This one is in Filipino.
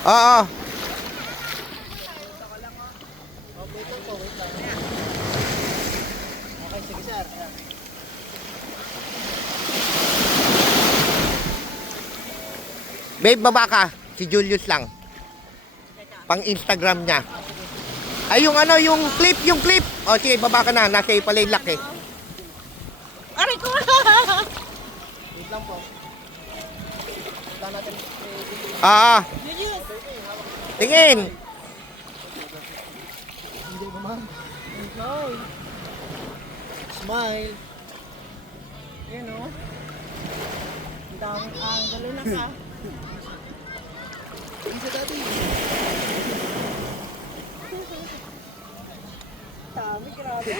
Oo. Okay, sige sir. Babe, baba ka. Si Julius lang. Pang Instagram niya. Ay, yung ano, yung clip, yung clip. O, sige, baba ka na. Nasa iyo pala yung lock eh. Aray ko! Wait lang po. Wala natin. Ah, Julius! tingin. Hindi naman. Enjoy. Smile. Yan o. Ang daming angle na ka. Isa dati. Dami, grabe.